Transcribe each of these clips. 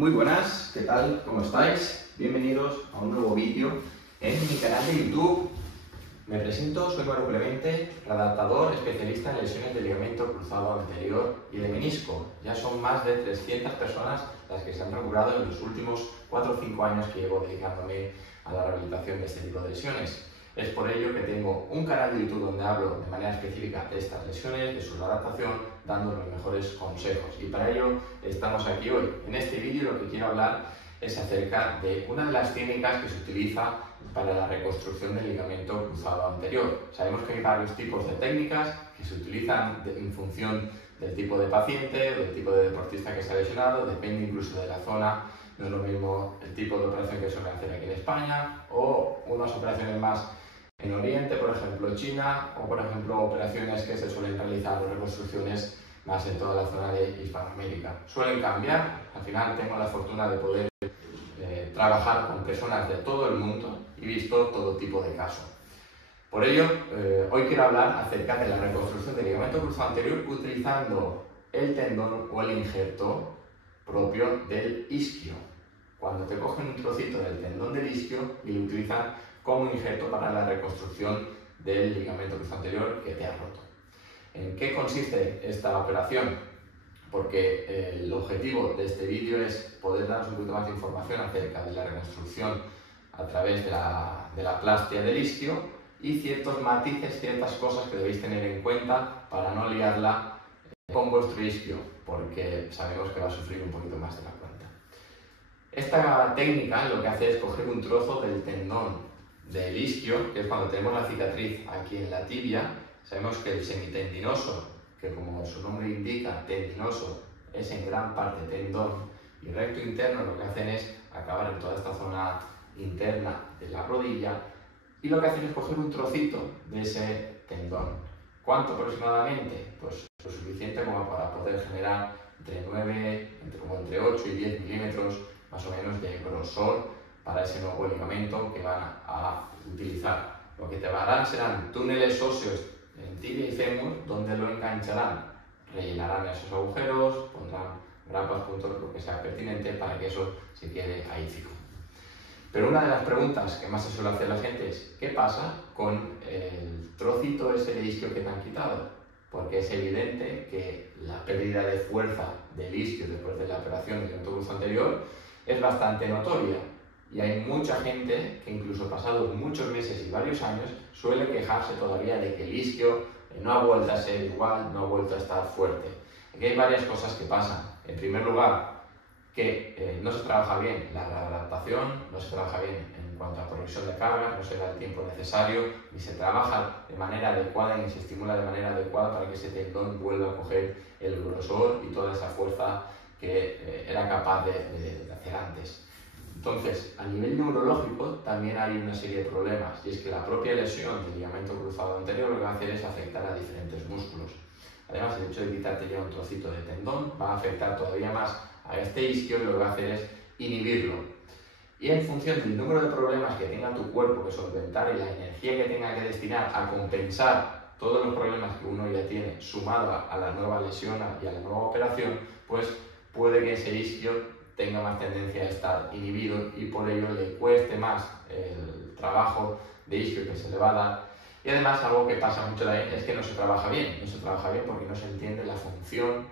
Muy buenas, ¿qué tal? ¿Cómo estáis? Bienvenidos a un nuevo vídeo en mi canal de YouTube. Me presento, soy Mario Clemente, adaptador especialista en lesiones de ligamento cruzado anterior y de menisco. Ya son más de 300 personas las que se han curado en los últimos 4 o 5 años que llevo dedicándome a la rehabilitación de este tipo de lesiones. Es por ello que tengo un canal de YouTube donde hablo de manera específica de estas lesiones, de su adaptación, dando los mejores consejos. Y para ello estamos aquí hoy. En este vídeo lo que quiero hablar es acerca de una de las técnicas que se utiliza para la reconstrucción del ligamento cruzado anterior. Sabemos que hay varios tipos de técnicas que se utilizan en función del tipo de paciente o del tipo de deportista que se ha lesionado, depende incluso de la zona. No es lo mismo el tipo de operación que suelen hacer aquí en España o unas operaciones más en Oriente, por ejemplo China, o por ejemplo operaciones que se suelen realizar o reconstrucciones más en toda la zona de Hispanoamérica. Suelen cambiar, al final tengo la fortuna de poder trabajar con personas de todo el mundo y visto todo tipo de casos. Por ello, hoy quiero hablar acerca de la reconstrucción del ligamento cruzado anterior utilizando el tendón o el injerto propio del isquio. Cuando te cogen un trocito del tendón del isquio y lo utilizan como injerto para la reconstrucción del ligamento cruzado anterior que te ha roto. ¿En qué consiste esta operación? Porque el objetivo de este vídeo es poder daros un poquito más de información acerca de la reconstrucción a través de la plastia del isquio y ciertos matices, ciertas cosas que debéis tener en cuenta para no liarla con vuestro isquio, porque sabemos que va a sufrir un poquito más de la cuenta. Esta técnica lo que hace es coger un trozo del tendón del isquio, que es cuando tenemos la cicatriz aquí en la tibia. Sabemos que el semitendinoso, que como su nombre indica, tendinoso, es en gran parte tendón, y recto interno lo que hacen es acabar en toda esta zona interna de la rodilla, y lo que hacen es coger un trocito de ese tendón. ¿Cuánto aproximadamente? Pues lo suficiente como para poder generar entre 8 y 10 milímetros más o menos de grosor para ese nuevo ligamento que van a utilizar. Lo que te harán serán túneles óseos en tibia y fémur donde lo engancharán, rellenarán esos agujeros, pondrán grapas, puntos, lo que sea pertinente para que eso se quede ahí fijo. Pero una de las preguntas que más se suele hacer la gente es ¿qué pasa con el trocito ese de isquio que te han quitado? Porque es evidente que la pérdida de fuerza del isquio después de la operación del ligamento cruzado anterior es bastante notoria. Y hay mucha gente que incluso pasados muchos meses y varios años suele quejarse todavía de que el isquio no ha vuelto a ser igual, no ha vuelto a estar fuerte. Aquí hay varias cosas que pasan. En primer lugar, que no se trabaja bien la adaptación, no se trabaja bien en cuanto a progresión de cargas, no se da el tiempo necesario, ni se trabaja de manera adecuada ni se estimula de manera adecuada para que ese tendón vuelva a coger el grosor y toda esa fuerza que era capaz de hacer antes. Entonces, a nivel neurológico también hay una serie de problemas, y es que la propia lesión del ligamento cruzado anterior lo que va a hacer es afectar a diferentes músculos. Además, el hecho de quitarte ya un trocito de tendón va a afectar todavía más a este isquio y lo que va a hacer es inhibirlo. Y en función del número de problemas que tenga tu cuerpo que solventar y la energía que tenga que destinar a compensar todos los problemas que uno ya tiene, sumado a la nueva lesión y a la nueva operación, pues puede que ese isquio tenga más tendencia a estar inhibido y por ello le cueste más el trabajo de isquio que se le va a dar. Y además algo que pasa mucho también es que no se trabaja bien. No se trabaja bien porque no se entiende la función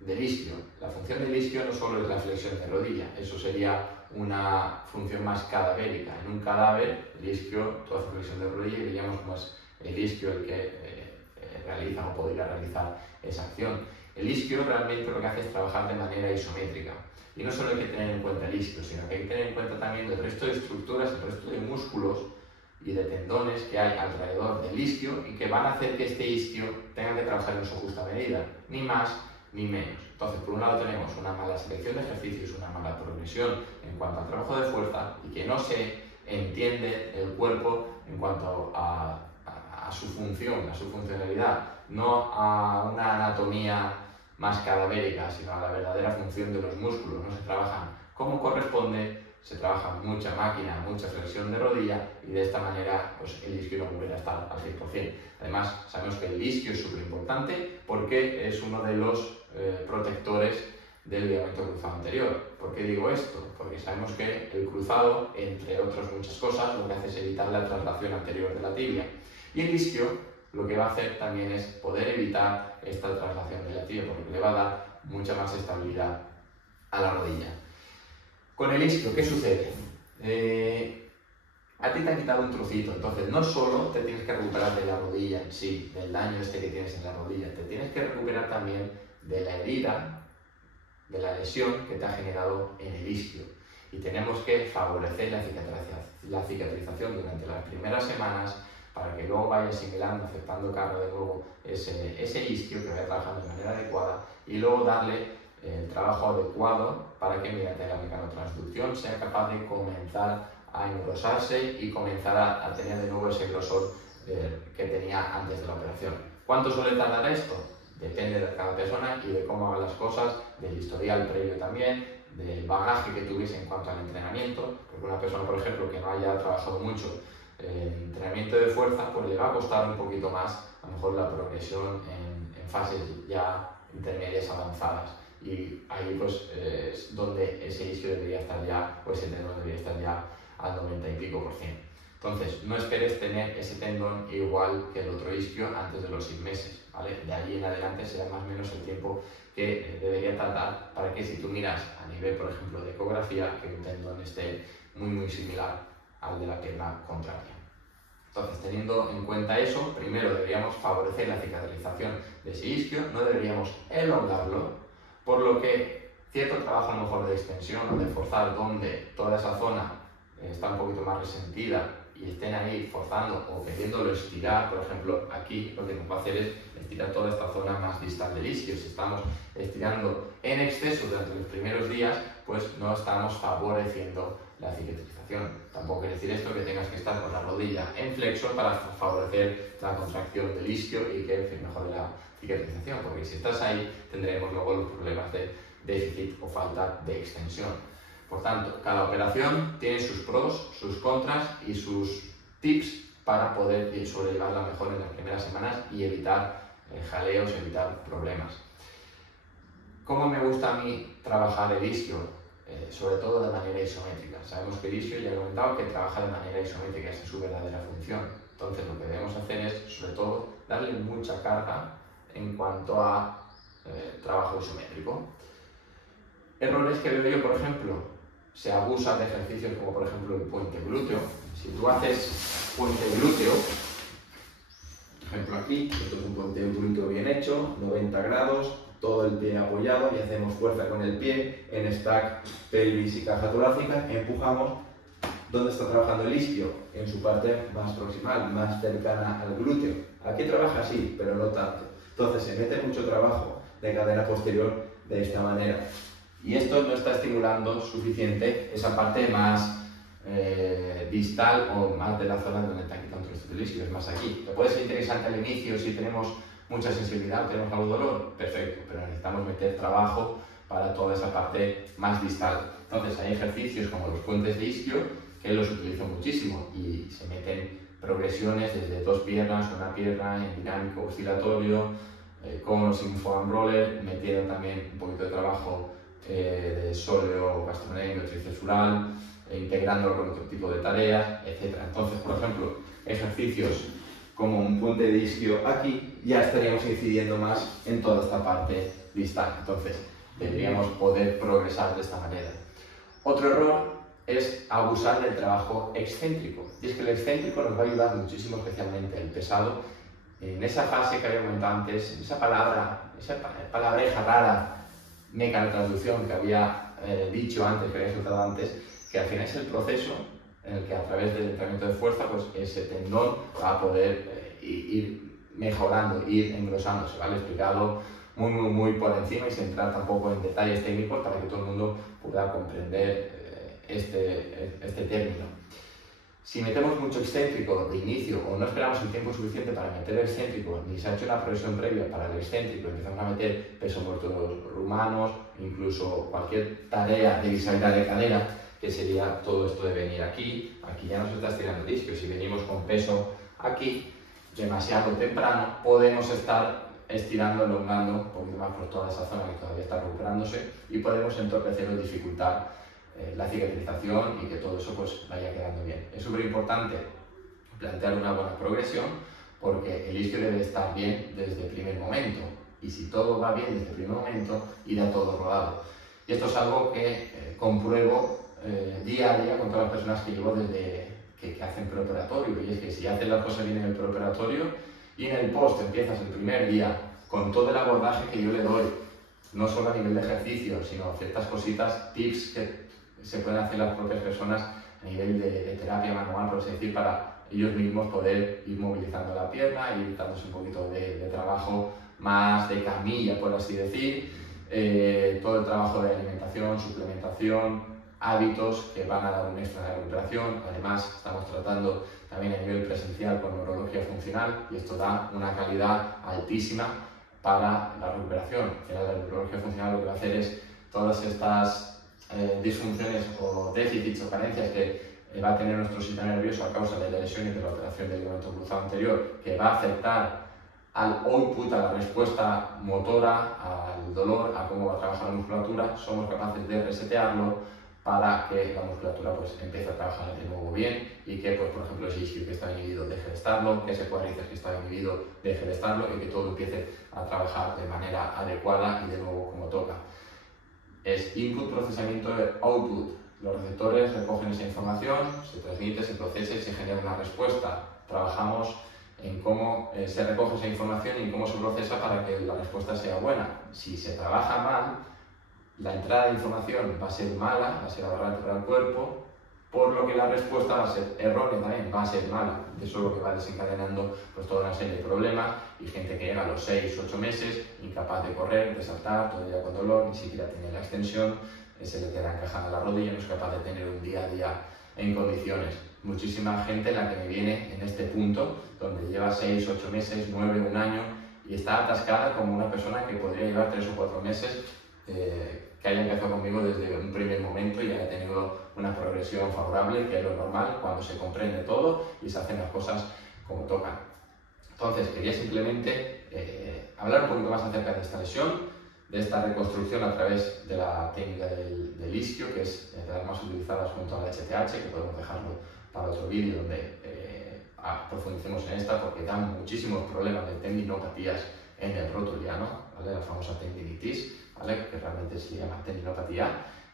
del isquio. La función del isquio no solo es la flexión de rodilla, eso sería una función más cadavérica. En un cadáver, el isquio, toda su flexión de rodilla, y diríamos como es el isquio el que realiza o podría realizar esa acción. El isquio realmente lo que hace es trabajar de manera isométrica. Y no solo hay que tener en cuenta el isquio, sino que hay que tener en cuenta también el resto de estructuras, el resto de músculos y de tendones que hay alrededor del isquio y que van a hacer que este isquio tenga que trabajar en su justa medida, ni más ni menos. Entonces, por un lado tenemos una mala selección de ejercicios, una mala progresión en cuanto al trabajo de fuerza y que no se entiende el cuerpo en cuanto a su función, a su funcionalidad, no a una anatomía más cadavérica, sino a la verdadera función de los músculos. No se trabajan como corresponde, se trabaja mucha máquina, mucha flexión de rodilla y de esta manera pues, el isquio no volverá a estar al 100%. Además, sabemos que el isquio es súper importante porque es uno de los protectores del ligamento cruzado anterior. ¿Por qué digo esto? Porque sabemos que el cruzado, entre otras muchas cosas, lo que hace es evitar la traslación anterior de la tibia. Y el isquio lo que va a hacer también es poder evitar esta traslación de la tibia, porque le va a dar mucha más estabilidad a la rodilla. Con el isquio, ¿qué sucede? A ti te han quitado un trocito, entonces no solo te tienes que recuperar de la rodilla en sí, del daño este que tienes en la rodilla, te tienes que recuperar también de la herida, de la lesión que te ha generado en el isquio. Y tenemos que favorecer la cicatrización durante las primeras semanas para que luego vaya asimilando, aceptando carga de nuevo ese isquio, que vaya trabajando de manera adecuada, y luego darle el trabajo adecuado para que mediante la mecanotransducción sea capaz de comenzar a engrosarse y comenzar a tener de nuevo ese grosor que tenía antes de la operación. ¿Cuánto suele tardar esto? Depende de cada persona y de cómo haga las cosas, del historial previo también, del bagaje que tuviese en cuanto al entrenamiento, porque una persona, por ejemplo, que no haya trabajado mucho entrenamiento de fuerza, pues le va a costar un poquito más, a lo mejor, la progresión en fases ya intermedias avanzadas. Y ahí pues es donde ese isquio debería estar ya, o ese tendón debería estar ya al 90 y pico %. Entonces, no esperes tener ese tendón igual que el otro isquio antes de los 6 meses, ¿vale? De allí en adelante será más o menos el tiempo que debería tardar para que, si tú miras a nivel, por ejemplo, de ecografía, que un tendón esté muy similar al de la pierna contraria. Entonces, teniendo en cuenta eso, primero deberíamos favorecer la cicatrización de ese isquio, no deberíamos elongarlo, por lo que cierto trabajo a lo mejor de extensión o de forzar donde toda esa zona está un poquito más resentida y estén ahí forzando o queriéndolo estirar, por ejemplo, aquí lo que nos va a hacer es estirar toda esta zona más distal del isquio. Si estamos estirando en exceso durante los primeros días, pues no estamos favoreciendo la cicatrización. Tampoco quiere decir esto que tengas que estar con la rodilla en flexo para favorecer la contracción del isquio y que mejore la cicatrización, porque si estás ahí tendremos luego los problemas de déficit o falta de extensión. Por tanto, cada operación tiene sus pros, sus contras y sus tips para poder sobrellevarla mejor en las primeras semanas y evitar jaleos, evitar problemas. ¿Cómo me gusta a mí trabajar el isquio? Sobre todo de manera isométrica. Sabemos que el isquio, ya he comentado, que trabaja de manera isométrica, esa es su verdadera función. Entonces, lo que debemos hacer es, sobre todo, darle mucha carga en cuanto a trabajo isométrico. Errores que veo yo, por ejemplo, se abusa de ejercicios como, por ejemplo, el puente glúteo. Si tú haces puente glúteo, por ejemplo aquí, esto es un puente glúteo bien hecho, 90 grados, todo el pie apoyado y hacemos fuerza con el pie en stack, pelvis y caja torácica, empujamos. ¿Dónde está trabajando el isquio? En su parte más proximal, más cercana al glúteo. Aquí trabaja así, pero no tanto. Entonces se mete mucho trabajo de cadera posterior de esta manera. Y esto no está estimulando suficiente esa parte más distal o más de la zona donde te han quitado un trozo del isquio, es más aquí. ¿Te puede ser interesante al inicio si tenemos mucha sensibilidad o tenemos algún dolor? Perfecto, pero necesitamos meter trabajo para toda esa parte más distal. Entonces hay ejercicios como los puentes de isquio que los utilizo muchísimo y se meten progresiones desde 2 piernas, una pierna en dinámico oscilatorio, con los foam roller, metiendo también un poquito de trabajo de sóleo gastrocnemio tricesural, integrándolo con otro tipo de tareas, etc. Entonces, por ejemplo, ejercicios como un puente de isquio aquí, ya estaríamos incidiendo más en toda esta parte distal. Entonces, deberíamos poder progresar de esta manera. Otro error es abusar del trabajo excéntrico. Y es que el excéntrico nos va a ayudar muchísimo, especialmente el pesado, en esa fase que había comentado antes, en esa palabreja rara, mecanotransducción, que había dicho antes, que había soltado antes, que al final es el proceso en el que a través del entrenamiento de fuerza, pues ese tendón va a poder ir mejorando, ir engrosándose, ¿vale? Explicado muy por encima y sin entrar tampoco en detalles técnicos para que todo el mundo pueda comprender este término. Si metemos mucho excéntrico de inicio o no esperamos el tiempo suficiente para meter el excéntrico, ni se ha hecho una progresión previa para el excéntrico, empezamos a meter pesos muertos rumanos, incluso cualquier tarea de visibilidad de cadera, que sería todo esto de venir aquí ya nos está estirando el isquio. Si venimos con peso aquí, demasiado temprano, podemos estar estirando, elongando un poquito más por toda esa zona que todavía está recuperándose y podemos entorpecer o dificultar la cicatrización y que todo eso pues vaya quedando bien. Es súper importante plantear una buena progresión porque el isquio debe estar bien desde el primer momento y si todo va bien desde el primer momento irá todo rodado. Y esto es algo que compruebo día a día con todas las personas que llevo desde que hacen preoperatorio, y es que si haces las cosas bien en el preoperatorio y en el post empiezas el primer día con todo el abordaje que yo le doy, no solo a nivel de ejercicio, sino ciertas cositas, tips que se pueden hacer las propias personas a nivel de terapia manual, por así decir, para ellos mismos poder ir movilizando la pierna, ir dándose un poquito de trabajo más de camilla, por así decir, todo el trabajo de alimentación, suplementación, hábitos que van a dar un extra de recuperación. Además, estamos tratando también a nivel presencial con neurología funcional y esto da una calidad altísima para la recuperación. Al final, la neurología funcional lo que va a hacer es todas estas disfunciones o déficits o carencias que va a tener nuestro sistema nervioso a causa de la lesión y de la alteración del ligamento cruzado anterior, que va a afectar al output, a la respuesta motora, al dolor, a cómo va a trabajar la musculatura. Somos capaces de resetearlo para que la musculatura pues empiece a trabajar de nuevo bien y que, pues, por ejemplo, ese isquio que está inhibido deje de estarlo, que ese cuádriceps que está inhibido deje de estarlo y que todo empiece a trabajar de manera adecuada y de nuevo como toca. Es input, procesamiento, output. Los receptores recogen esa información, se transmite, se procesa y se genera una respuesta. Trabajamos en cómo se recoge esa información y en cómo se procesa para que la respuesta sea buena. Si se trabaja mal, la entrada de información va a ser mala, va a ser aberrante para el cuerpo, por lo que la respuesta va a ser errónea también, va a ser mala. Eso es lo que va desencadenando pues, toda una serie de problemas y gente que llega a los 6 o 8 meses incapaz de correr, de saltar, todavía con dolor, ni siquiera tiene la extensión, se le queda encajando la rodilla, no es capaz de tener un día a día en condiciones. Muchísima gente la que me viene en este punto, donde lleva 6, 8 meses, 9, un año y está atascada como una persona que podría llevar 3 o 4 meses que haya empezado conmigo desde un primer momento y haya tenido una progresión favorable, que es lo normal cuando se comprende todo y se hacen las cosas como tocan. Entonces, quería simplemente hablar un poquito más acerca de esta lesión, de esta reconstrucción a través de la técnica del isquio, que es de las más utilizadas junto al HTH, que podemos dejarlo para otro vídeo donde profundicemos en esta, porque dan muchísimos problemas de tendinopatías en el rotuliano, ¿vale? La famosa tendinitis, ¿vale? Que realmente se llama tendinopatía.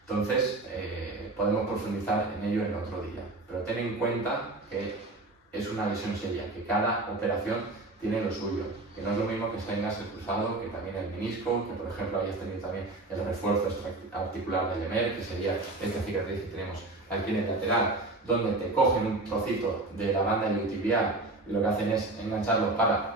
Entonces, podemos profundizar en ello en otro día, pero ten en cuenta que es una lesión seria, que cada operación tiene lo suyo, que no es lo mismo que tengas el cruzado, que también el menisco, que por ejemplo hayas tenido también el refuerzo articular del EMER, que sería esta cicatriz que tenemos aquí en el lateral, donde te cogen un trocito de la banda iliotibial y lo que hacen es engancharlo para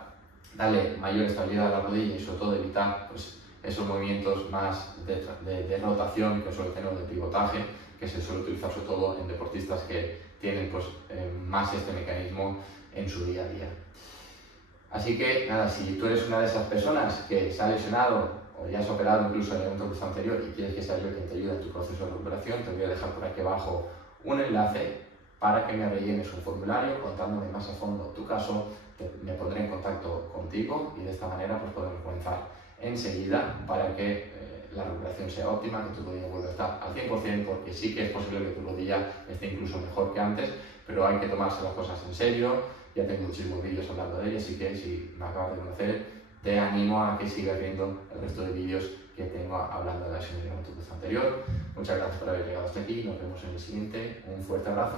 darle mayor estabilidad a la rodilla y sobre todo evitar pues, esos movimientos más de rotación que suele tener de pivotaje, que se suele utilizar sobre todo en deportistas que tienen pues, más este mecanismo en su día a día. Así que nada, si tú eres una de esas personas que se ha lesionado o ya has operado incluso el ligamento cruzado anterior y quieres que sea yo quien te ayude en tu proceso de recuperación, te voy a dejar por aquí abajo un enlace para que me rellenes un formulario contándome más a fondo tu caso. Me pondré en contacto contigo y de esta manera pues podemos comenzar enseguida para que la recuperación sea óptima, que tu rodilla vuelva a estar al 100%, porque sí que es posible que tu rodilla esté incluso mejor que antes, pero hay que tomarse las cosas en serio. Ya tengo muchísimos vídeos hablando de ello, así que si me acabas de conocer, te animo a que sigas viendo el resto de vídeos que tengo hablando de la lesión del ligamento cruzado anterior. Muchas gracias por haber llegado hasta aquí, nos vemos en el siguiente, un fuerte abrazo.